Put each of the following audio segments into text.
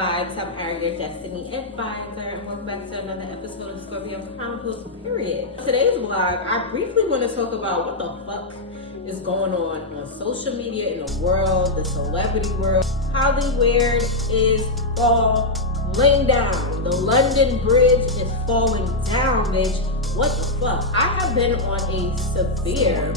vibes? I'm ARIE, your Destiny Advisor, and welcome back to another episode of Scorpio Chronicles, period. Today's vlog, I briefly want to talk about what the fuck is going on social media in the world, the celebrity world. Hollyweird is falling down. The London Bridge is falling down, bitch. What the fuck? I have been on a severe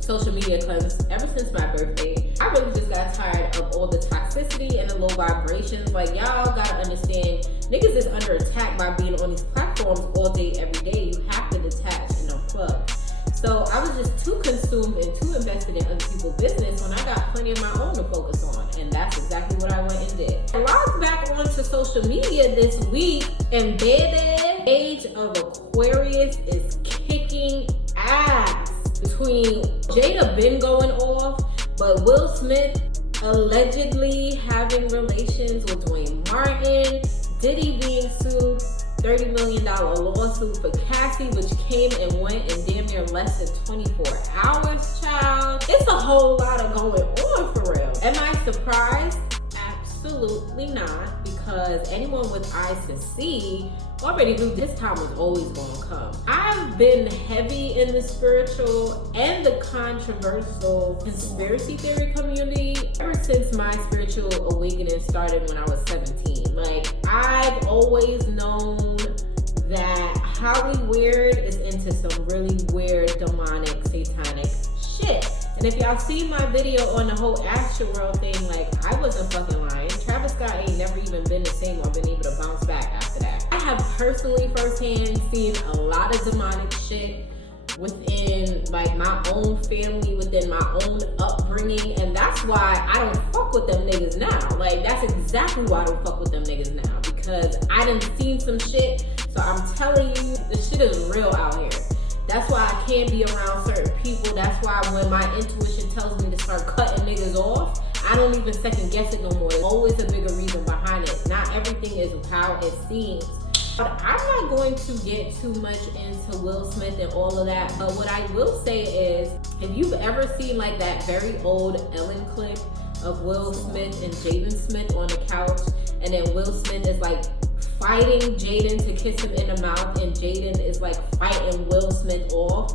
social media cleanse ever since my birthday. I really just got tired of all the toxicity and the low vibrations. Like, y'all gotta understand, niggas is under attack by being on these platforms all day, every day. You have to detach and unplug. So I was just too consumed and too invested in other people's business when I got plenty of my own to focus on. And that's exactly what I went and did. I logged back onto social media this week, and baby, Age of Aquarius is kicking ass. Between Jada been going off, but Will Smith allegedly having relations with Dwayne Martin, Diddy being sued, $30 million lawsuit for Cassie, which came and went in damn near less than 24 hours, child. It's a whole lot of going on for real. Am I surprised? Absolutely not, because anyone with eyes to see already knew this time was always gonna come. I've been heavy in the spiritual and the controversial conspiracy theory community ever since my spiritual awakening started when I was 17. Like, I've always known that Hollyweird is into some really weird, demonic, satanic shit. And if y'all see my video on the whole Astroworld thing, like, I wasn't fucking lying. Travis Scott ain't never even been the same or been able to bounce back after that. I have personally firsthand seen a lot of demonic shit within like my own family, within my own upbringing, and that's why I don't fuck with them niggas now. Like, that's exactly why I don't fuck with them niggas now, because I done seen some shit. So I'm telling you, this shit is real out here. That's why I can't be around certain people. That's why when my intuition tells me to start cutting niggas off, I don't even second guess it no more. There's always a bigger reason behind it. Not everything is how it seems. But I'm not going to get too much into Will Smith and all of that. But what I will say is, if you've ever seen like that very old Ellen clip of Will Smith and Jaden Smith on the couch, and then Will Smith is like fighting Jaden to kiss him in the mouth, and Jaden is like fighting Will Smith off.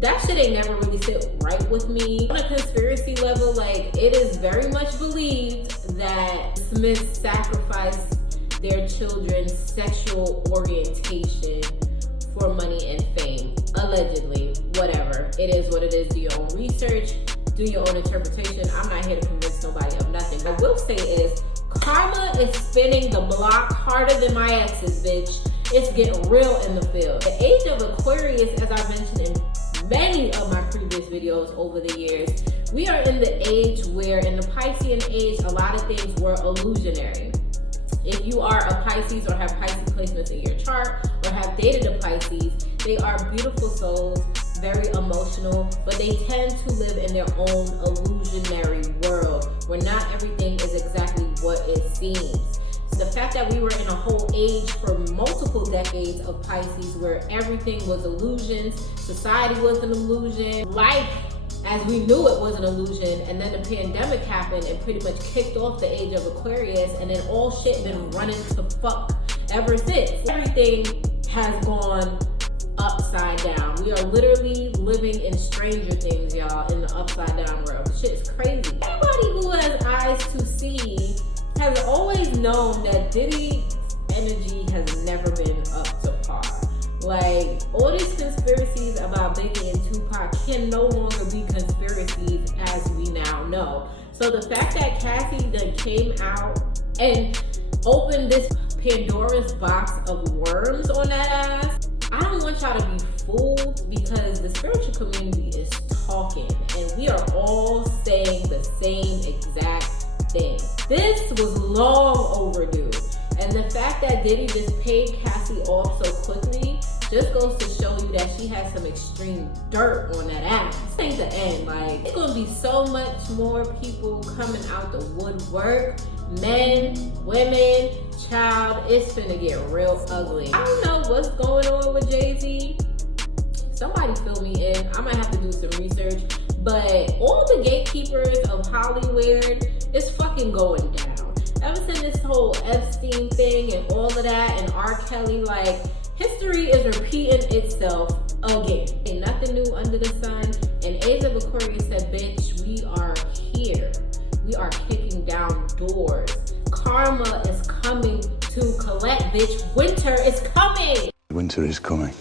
That shit ain't never really sit right with me. On a conspiracy level, like, it is very much believed that Smith sacrificed their children's sexual orientation for money and fame. Allegedly, whatever. It is what it is. Do your own research, do your own interpretation. I'm not here to convince nobody of nothing. What I will say is, karma is spinning the block harder than my exes, bitch. It's getting real in the field. The Age of Aquarius, as I mentioned in many of my previous videos over the years, we are in the age where, in the Piscean age, a lot of things were illusionary. If you are a Pisces or have Pisces placements in your chart or have dated a Pisces, they are beautiful souls, very emotional, but they tend to live in their own illusionary world where not everything is exactly what it seems. So the fact that we were in a whole age for multiple decades of Pisces where everything was illusions, society was an illusion, life as we knew it was an illusion, and then the pandemic happened and pretty much kicked off the Age of Aquarius, and then all shit been running to fuck ever since. Everything has gone upside down. We are literally living in Stranger Things, y'all, in the upside down world. Shit is crazy. Anybody who has eyes to see has always known that Diddy's energy has never been up to par. Like, all these conspiracies about Biggie and Tupac can no longer be conspiracies as we now know. So the fact that Cassie then came out and opened this Pandora's box of worms on that ass, I don't want y'all to be fooled, because the spiritual community is talking and we are all saying the same exact thing. This was long overdue. And the fact that Diddy just paid Cassie off so quickly just goes to show you that she has some extreme dirt on that ass. This ain't the end. Like, it's gonna be so much more people coming out the woodwork. Men, women, child, it's finna get real ugly. I don't know what's going on with Jay-Z. Somebody fill me in. I might have to do some research. But all the gatekeepers of Hollyweird is fucking going down. Ever since this whole Epstein thing and all of that and R. Kelly, like, history is repeating itself again. Ain't nothing new under the sun. And Age of Aquarius said, bitch, we are here. We are kicking down doors. Karma is coming to collect, bitch. Winter is coming. Winter is coming.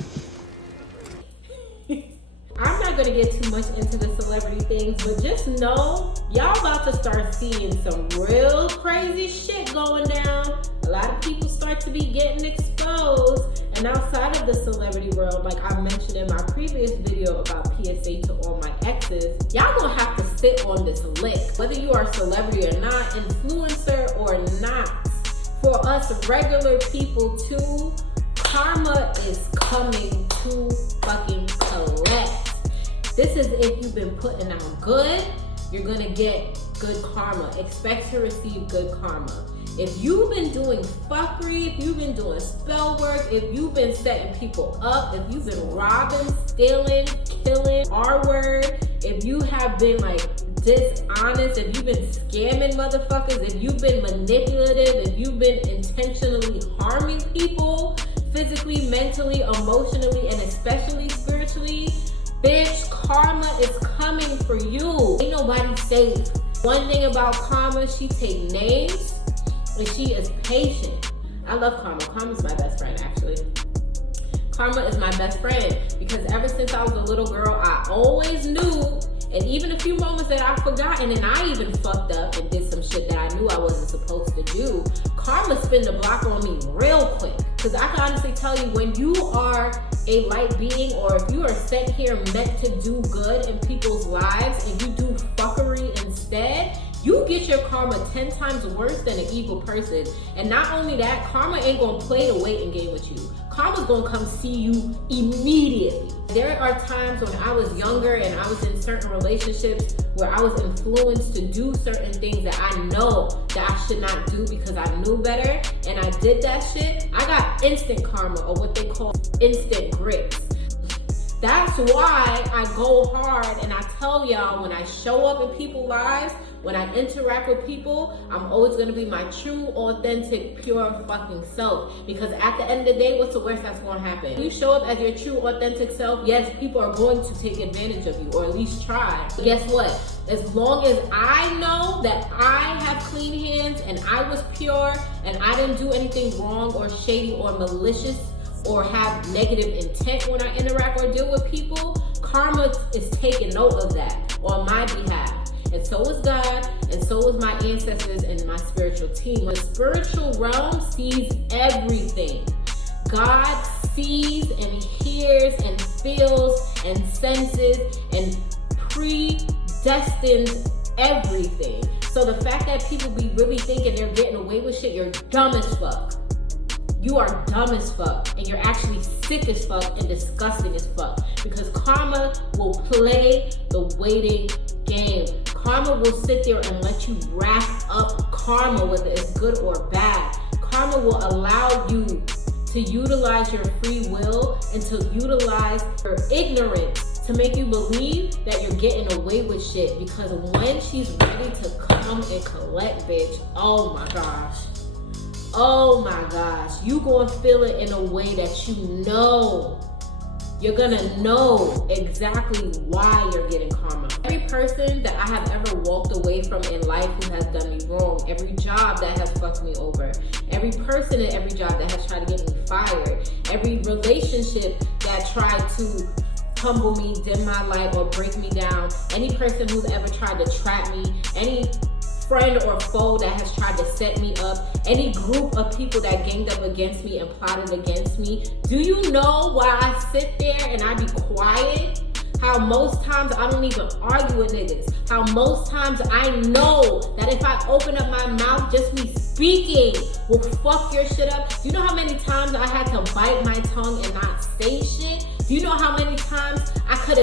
I'm not gonna get too much into the celebrity things, but just know y'all about to start seeing some real crazy shit going down. A lot of people start to be getting exposed. And outside of the celebrity world, like I mentioned in my previous video about PSA to all my exes, y'all gonna have to sit on this lick. Whether you are a celebrity or not, influencer or not, for us regular people too, karma is coming to fucking collect. This is if you've been putting out good, you're gonna get good karma. Expect to receive good karma. If you've been doing fuckery, if you've been doing spell work, if you've been setting people up, if you've been robbing, stealing, killing, R-word, if you have been like dishonest, if you've been scamming motherfuckers, if you've been manipulative, if you've been intentionally harming people, physically, mentally, emotionally, and especially spiritually, bitch, karma is coming for you. Ain't nobody safe. One thing about karma, she take names and she is patient. I love karma. Karma's my best friend, actually. Karma is my best friend because ever since I was a little girl, I always knew, and even a few moments that I've forgotten, and I even fucked up and did some shit that I knew I wasn't supposed to do, karma spin the block on me real quick. Because I can honestly tell you, when you are a light being, or if you are sent here meant to do good in people's lives and you do fuckery instead, you get your karma 10 times worse than an evil person. And not only that, karma ain't gonna play the waiting game with you. Karma's gonna come see you immediately. There are times when I was younger and I was in certain relationships where I was influenced to do certain things that I know that I should not do because I knew better, and I did that shit. I got instant karma, or what they call instant grits. That's why I go hard and I tell y'all, when I show up in people's lives, when I interact with people, I'm always gonna be my true, authentic, pure fucking self. Because at the end of the day, what's the worst that's gonna happen? You show up as your true, authentic self, yes, people are going to take advantage of you, or at least try. But guess what? As long as I know that I have clean hands and I was pure and I didn't do anything wrong or shady or malicious or have negative intent when I interact or deal with people, karma is taking note of that on my behalf. And so is God, and so is my ancestors and my spiritual team. The spiritual realm sees everything. God sees and hears and feels and senses and predestines everything. So the fact that people be really thinking they're getting away with shit, you're dumb as fuck. You are dumb as fuck, and you're actually sick as fuck and disgusting as fuck, because karma will play the waiting game. Karma will sit there and let you wrap up karma, whether it's good or bad. Karma will allow you to utilize your free will and to utilize your ignorance to make you believe that you're getting away with shit, because when she's ready to come and collect, bitch, oh my gosh. Oh my gosh, you gonna feel it in a way that you know. You're gonna know exactly why you're getting karma. Every person that I have ever walked away from in life who has done me wrong, every job that has fucked me over, every person in every job that has tried to get me fired, every relationship that tried to humble me, dim my light, or break me down, any person who's ever tried to trap me, any friend or foe that has tried to set me up, any group of people that ganged up against me and plotted against me. Do you know why I sit there and I be quiet? How most times I don't even argue with niggas. How most times I know that if I open up my mouth, just me speaking will fuck your shit up. Do you know how many times I had to bite my tongue and not say shit? Do you know how many times I could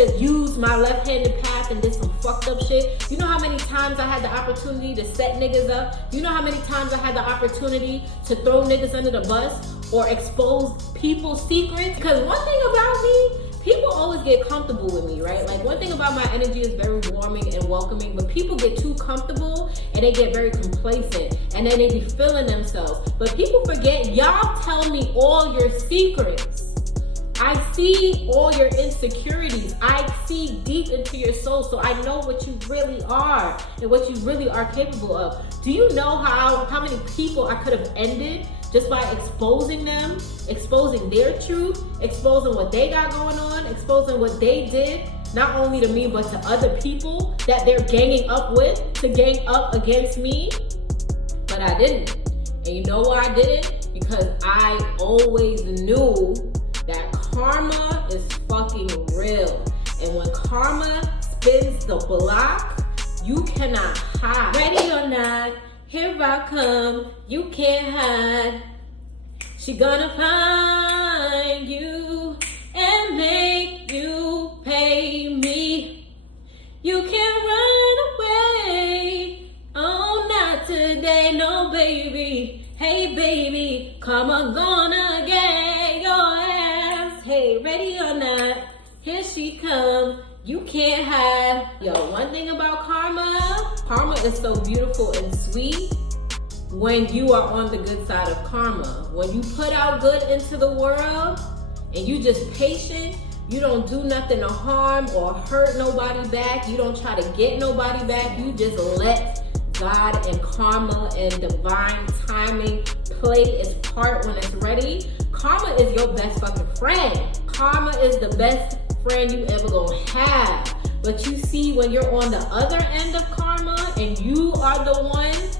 have used my left-handed path and did some fucked up shit? Do you know how many times I had the opportunity to set niggas up? Do you know how many times I had the opportunity to throw niggas under the bus or expose people's secrets? Because one thing about me, people always get comfortable with me, right? Like, one thing about my energy is very warming and welcoming, but people get too comfortable and they get very complacent, and then they be feeling themselves. But people forget, y'all tell me all your secrets. I see all your insecurities. I see deep into your soul, so I know what you really are and what you really are capable of. Do you know how many people I could have ended just by exposing them, exposing their truth, exposing what they got going on, exposing what they did, not only to me, but to other people that they're ganging up with to gang up against me? But I didn't. And you know why I didn't? Because I always knew that karma is fucking real. And when karma spins the block, you cannot hide. Ready or not, here I come, you can't hide. She gonna find you and make you pay me. You can't run away, oh not today, no baby. Hey baby, karma gonna get your ass. Hey, ready or not, here she come, you can't hide. Yo, one thing about karma is so beautiful and sweet when you are on the good side of karma. When you put out good into the world and you just patient, you don't do nothing to harm or hurt nobody back, you don't try to get nobody back, you just let God and karma and divine timing play its part when it's ready. Karma is your best fucking friend. Karma is the best friend you ever gonna have. But you see, when you're on the other end of karma and you are the one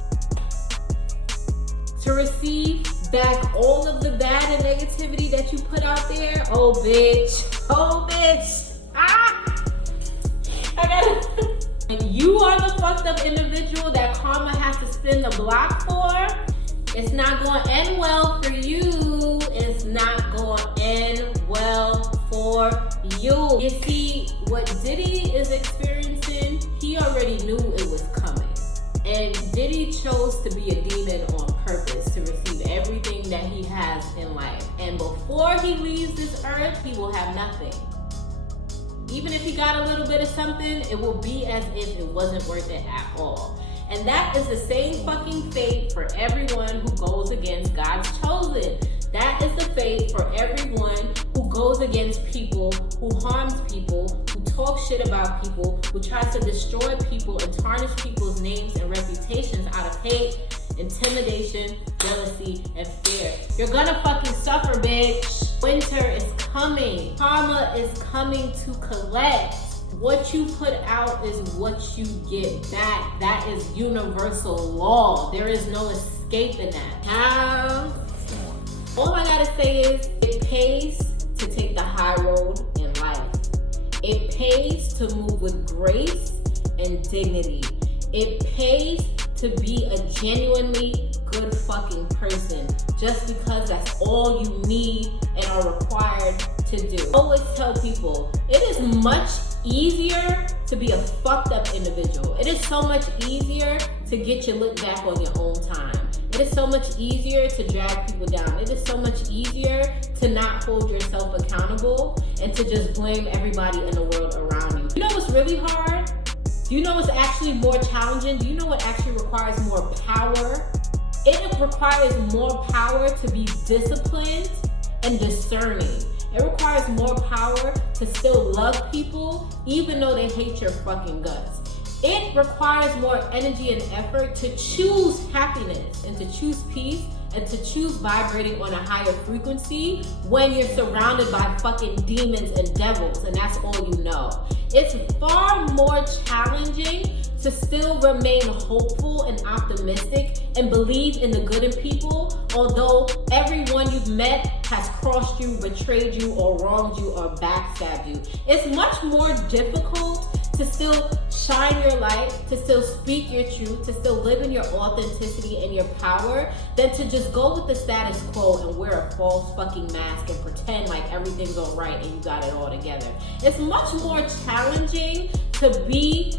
to receive back all of the bad and negativity that you put out there, oh bitch, I gotta. When you are the fucked up individual that karma has to spin the block for, it's not going to end well for you. It's not going to end well for you. You see, what Diddy is experiencing, he already knew it was coming. And Diddy chose to be a demon on purpose to receive everything that he has in life. And before he leaves this earth, he will have nothing. Even if he got a little bit of something, it will be as if it wasn't worth it at all. And that is the same fucking fate for everyone who goes against God's chosen. That is the fate for everyone who goes against people, who harms people, who talks shit about people, who tries to destroy people and tarnish people's names and reputations out of hate, intimidation, jealousy, and fear. You're gonna fucking suffer, bitch. Winter is coming. Karma is coming to collect. What you put out is what you get back. That is universal law. There is no escaping that. All I gotta say is, it pays to take the high road in life. It pays to move with grace and dignity. It pays to be a genuinely good fucking person just because that's all you need and are required to do. I always tell people, it is much easier to be a fucked up individual. It is so much easier to get your look back on your own time. It is so much easier to drag people down. It is so much easier to not hold yourself accountable and to just blame everybody in the world around you. You know what's really hard? Do you know what's actually more challenging? Do you know what actually requires more power? It requires more power to be disciplined and discerning. It requires more power to still love people even though they hate your fucking guts. It requires more energy and effort to choose happiness and to choose peace and to choose vibrating on a higher frequency when you're surrounded by fucking demons and devils and that's all you know. It's far more challenging to still remain hopeful and optimistic and believe in the good in people, although everyone you've met has crossed you, betrayed you, or wronged you, or backstabbed you. It's much more difficult to still shine your light, to still speak your truth, to still live in your authenticity and your power, than to just go with the status quo and wear a false fucking mask and pretend like everything's all right and you got it all together. It's much more challenging to be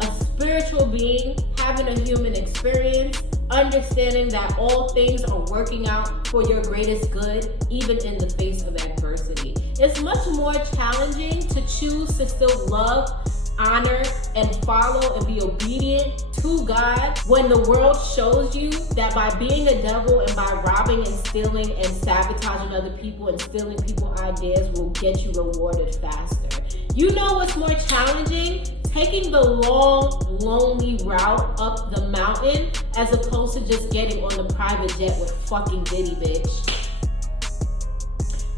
a spiritual being, having a human experience, understanding that all things are working out for your greatest good, even in the face of adversity. It's much more challenging to choose to still love, honor, and follow and be obedient to God when the world shows you that by being a devil and by robbing and stealing and sabotaging other people and stealing people's ideas will get you rewarded faster. You know what's more challenging? Taking the long, lonely route up the mountain as opposed to just getting on the private jet with fucking Diddy, bitch.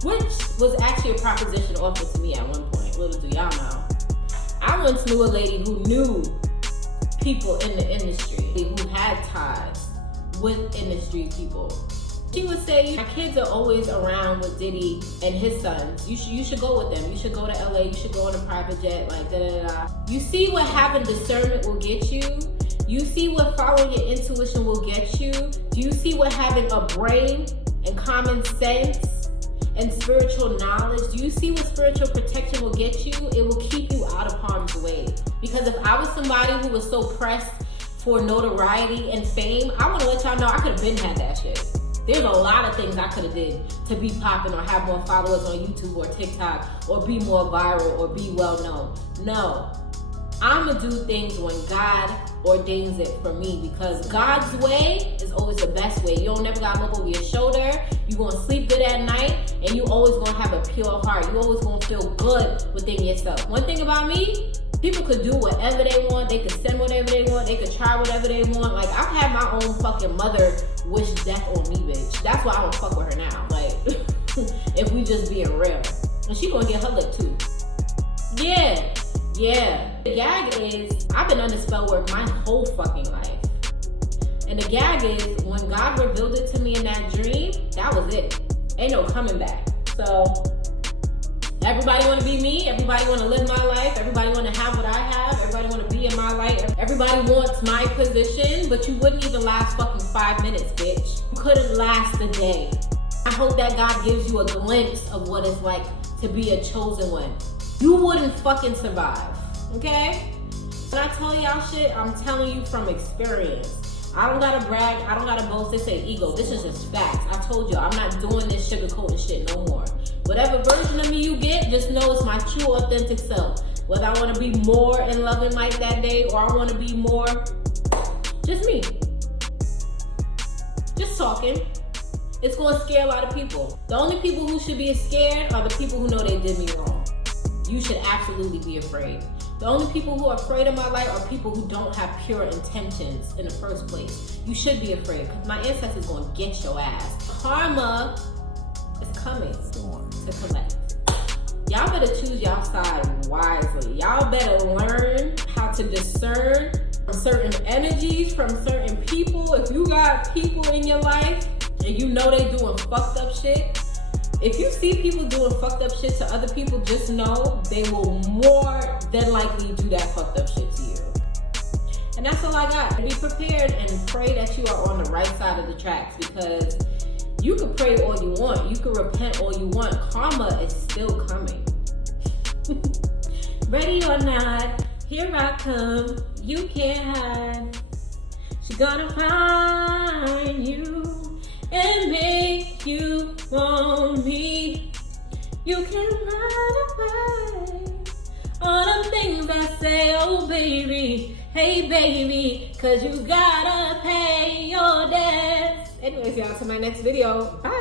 Which was actually a proposition offered to me at one point. Little do y'all know. I once knew a lady who knew people in the industry, who had ties with industry people. She would say, my kids are always around with Diddy and his sons. You should go with them. You should go to LA. You should go on a private jet, like da-da-da. You see what having discernment will get you? You see what following your intuition will get you? Do you see what having a brain and common sense and spiritual knowledge? Do you see what spiritual protection will get you? It will keep you out of harm's way. Because if I was somebody who was so pressed for notoriety and fame, I want to let y'all know I could have been had that shit. There's a lot of things I could have did to be popping or have more followers on YouTube or TikTok or be more viral or be well known. No, I'm gonna do things when God ordains it for me, because God's way is always the best way. You don't never gotta look over your shoulder. You gonna sleep good at night, and you always gonna have a pure heart. You always gonna feel good within yourself. One thing about me, people could do whatever they want. They could send whatever they want. They could try whatever they want. Like, I've had my own fucking mother wish death on me, bitch. That's why I don't fuck with her now. Like, if we just being real. And she gonna get her lick too. Yeah. The gag is, I've been under spell work my whole fucking life. And the gag is, when God revealed it to me in that dream, that was it. Ain't no coming back. So, everybody want to be me. Everybody want to live my life. Everybody want to have what I have. Everybody want to be in my light. Everybody wants my position, but you wouldn't even last fucking 5 minutes, bitch. You couldn't last a day. I hope that God gives you a glimpse of what it's like to be a chosen one. You wouldn't fucking survive, okay? When I tell y'all shit, I'm telling you from experience. I don't gotta brag. I don't gotta boast. This ain't ego. This is just facts. I told y'all, I'm not doing this sugarcoating shit no more. Whatever version of me you get, just know it's my true, authentic self. Whether I want to be more in love and light that day, or I want to be more just me. Just talking. It's going to scare a lot of people. The only people who should be scared are the people who know they did me wrong. You should absolutely be afraid. The only people who are afraid of my light are people who don't have pure intentions in the first place. You should be afraid, because my ancestors going to get your ass. Karma is coming to collect. Y'all better choose y'all side wisely. Y'all better learn how to discern certain energies from certain people. If you got people in your life and you know they doing fucked up shit, if you see people doing fucked up shit to other people, just know they will more than likely do that fucked up shit to you. And that's all I got. Be prepared and pray that you are on the right side of the tracks, because you can pray all you want. You can repent all you want. Karma is still coming. Ready or not, here I come. You can't hide. She's gonna find you and make you want me. You can run away all the things I say, oh baby, hey baby, cause you gotta pay your debts. Anyways, y'all, to my next video. Bye.